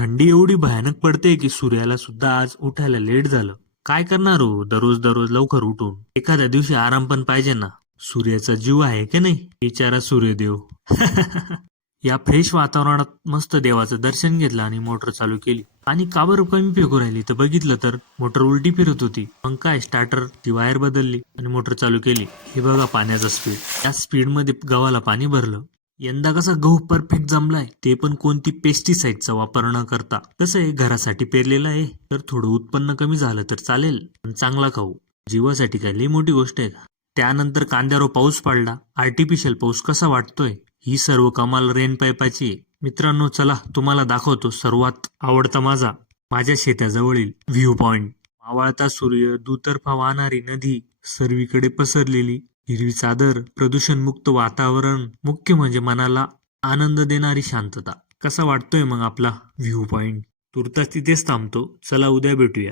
थंडी एवढी भयानक पडते की सूर्याला सुद्धा आज उठायला लेट झालं. काय करणार हो दररोज दररोज लवकर उठून? एखाद्या दिवशी आराम पण पाहिजे ना. सूर्याचा जीव आहे की नाही, बिचारा सूर्यदेव. या फ्रेश वातावरणात मस्त देवाचं दर्शन घेतलं आणि मोटर चालू केली. आणि का बरं कमी फेकू राहिली तर बघितलं तर मोटर उलटी फिरत होती. मग काय, स्टार्टर ती वायर बदलली आणि मोटर चालू केली. हे बघा पाण्याचा स्पीड. या स्पीड मध्ये गव्हाला पाणी भरलं. यंदा कसा गहू परफेक्ट जमलाय, ते पण कोणती पेस्टिसाइडचा वापर न करता. कसं आहे, घरासाठी पेरलेलं आहे तर थोडं उत्पन्न कमी झालं तर चालेल, पण चांगला खाऊ. जीवासाठी काय लई मोठी गोष्ट आहे का? त्यानंतर कांद्यावर पाऊस पडला. आर्टिफिशियल पाऊस कसा वाटतोय. ही सर्व कमाल रेन पाईपाची आहे. मित्रांनो चला तुम्हाला दाखवतो सर्वात आवडता माझ्या शेताजवळील व्ह्यू पॉइंट. मावळता सूर्य, दुतर्फा वाहणारी नदी, सर्वीकडे पसरलेली हिरवी चादर, प्रदूषणमुक्त वातावरण, मुख्य म्हणजे मनाला आनंद देणारी शांतता. कसा वाटतोय मग आपला व्ह्यू पॉइंट? तुर्तास तिथेच थांबतो. चला उद्या भेटूया.